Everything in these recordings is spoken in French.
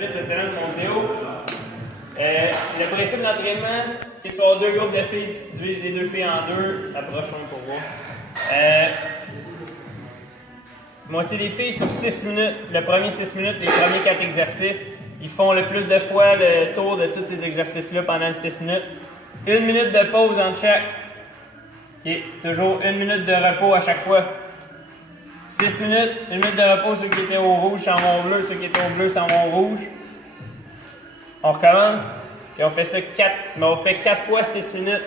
minutes cette semaine, mon vidéo. Le principe de l'entraînement, c'est que tu vas avoir deux groupes de filles, tu divises les deux filles en deux. Approche un pour voir. Moitié des filles sur 6 minutes. Le premier 6 minutes, les premiers 4 exercices. Ils font le plus de fois le tour de tous ces exercices-là pendant les 6 minutes. 1 minute de pause entre chaque. Okay. Toujours 1 minute de repos à chaque fois. 6 minutes, 1 minute de repos, ceux qui étaient au rouge s'en vont au bleu, ceux qui étaient au bleu s'en vont au rouge. On recommence et on fait ça 4, mais on fait 4 fois 6 minutes.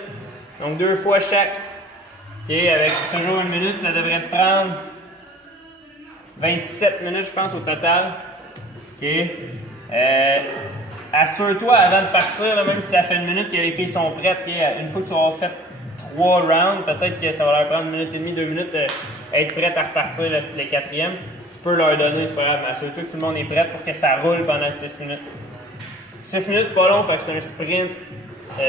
Donc 2 fois chaque. Okay. Avec toujours 1 minute, ça devrait te prendre 27 minutes, je pense, au total. Okay. Assure-toi avant de partir, là, même si ça fait 1 minute que les filles sont prêtes, okay. Une fois que tu auras fait 3 rounds, peut-être que ça va leur prendre 1 minute et demie, 2 minutes être prête à repartir le 4e. Tu peux leur donner, c'est pas grave, mais assure-toi que tout le monde est prêt pour que ça roule pendant 6 minutes. 6 minutes, c'est pas long, fait que c'est un sprint.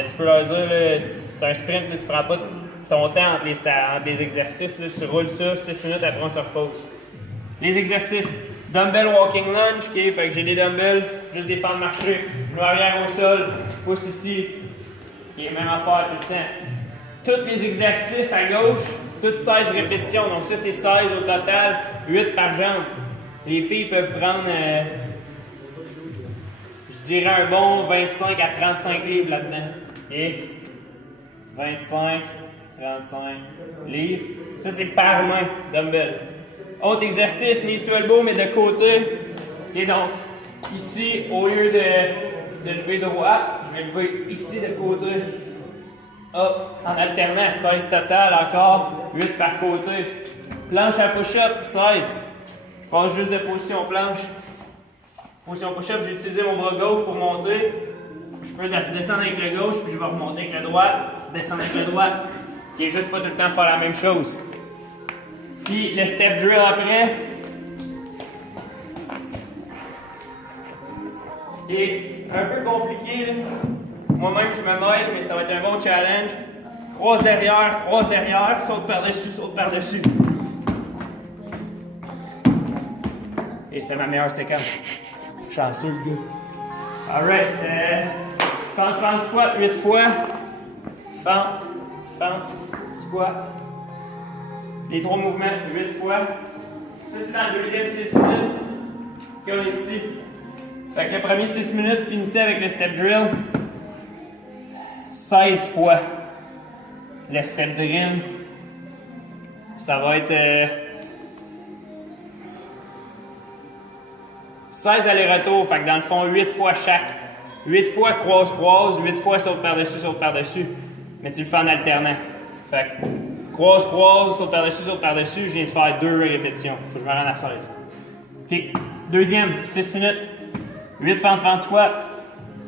Tu peux leur dire, là, c'est un sprint, là, tu prends pas ton temps entre les exercices, là, tu roules ça, 6 minutes, après on se repose. Les exercices. Dumbbell walking lunge, okay, fait que j'ai des dumbbells, juste des fentes marcher, genou arrière au sol, pouce ici, qui est même affaire tout le temps. Tous les exercices à gauche, c'est toutes 16 répétitions, donc ça c'est 16 au total, 8 par jambe. Les filles peuvent prendre, je dirais un bon 25 à 35 livres là-dedans. Et 25, 35 livres, ça c'est par main, dumbbell. Autre exercice, knees to elbow, mais de côté. Et donc, ici, au lieu de lever droite, je vais lever ici de côté. Hop, en alternant, 16 total encore, 8 par côté. Planche à push-up, 16. Je passe juste de position planche. Position push-up, j'ai utilisé mon bras gauche pour monter. Je peux descendre avec le gauche, puis je vais remonter avec le droit, descendre avec le droit. Qui est juste pas tout le temps faire la même chose. Puis le step drill après. Et un peu compliqué, là. Moi-même je me mêle, mais ça va être un bon challenge. Croise derrière, saute par-dessus, saute par-dessus. Et c'était ma meilleure séquence. Chanceux le gars. Alright, fente, squat 8 fois. Fente, squat. Les 3 mouvements, 8 fois. Ça, c'est dans le deuxième 6 minutes. Comme ici. Fait que le premier 6 minutes, finissez avec le step drill. 16 fois. Le step drill. Ça va être 16 allers-retours. Fait que dans le fond, 8 fois chaque. 8 fois croise, 8 fois saute par-dessus. Mais tu le fais en alternant. Fait que croise, saute par-dessus, je viens de faire 2 répétitions. Faut que je me rende à 16. OK. Deuxième, 6 minutes. 8 fente squat.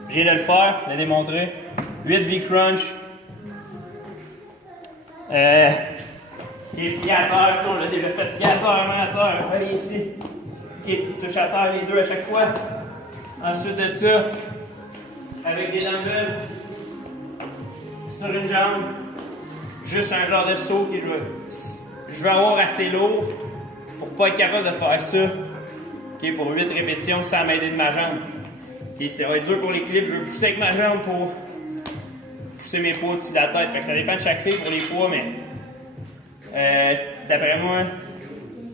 Je viens de le faire, de le démontrer. 8 V-crunch. Les pieds à terre, ça on l'a déjà fait. Pieds à terre, main à terre. Allez ici. OK, touche à terre les deux à chaque fois. Ensuite de ça, avec des dumbbells sur une jambe. Juste un genre de saut que je vais avoir assez lourd pour pas être capable de faire ça. Okay, pour 8 répétitions sans m'aider de ma jambe. Okay, ça va être dur pour l'équilibre. Je veux pousser avec ma jambe pour pousser mes poids au-dessus de la tête. Fait que ça dépend de chaque fille pour les poids, mais d'après moi,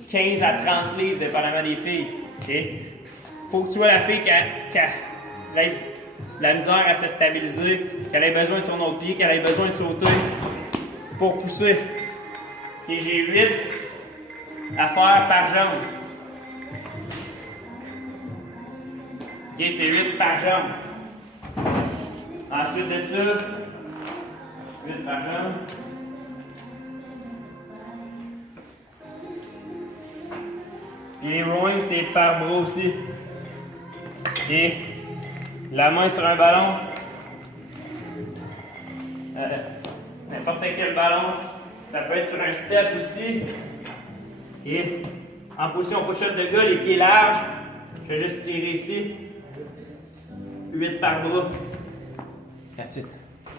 15 à 30 livres dépendamment des filles. Okay? Faut que tu vois la fille qui a la misère à se stabiliser, qu'elle ait besoin de son autre pied, qu'elle ait besoin de sauter pour pousser. Okay, j'ai 8 à faire par jambe. Okay, c'est 8 par jambe. Ensuite de ça, 8 par jambe. Puis les rowing, c'est par bras aussi. Et la main sur un ballon. N'importe quel ballon. Ça peut être sur un step aussi. Et en position push-up de gars, les pieds larges. Je vais juste tirer ici. 8 par bras. That's it.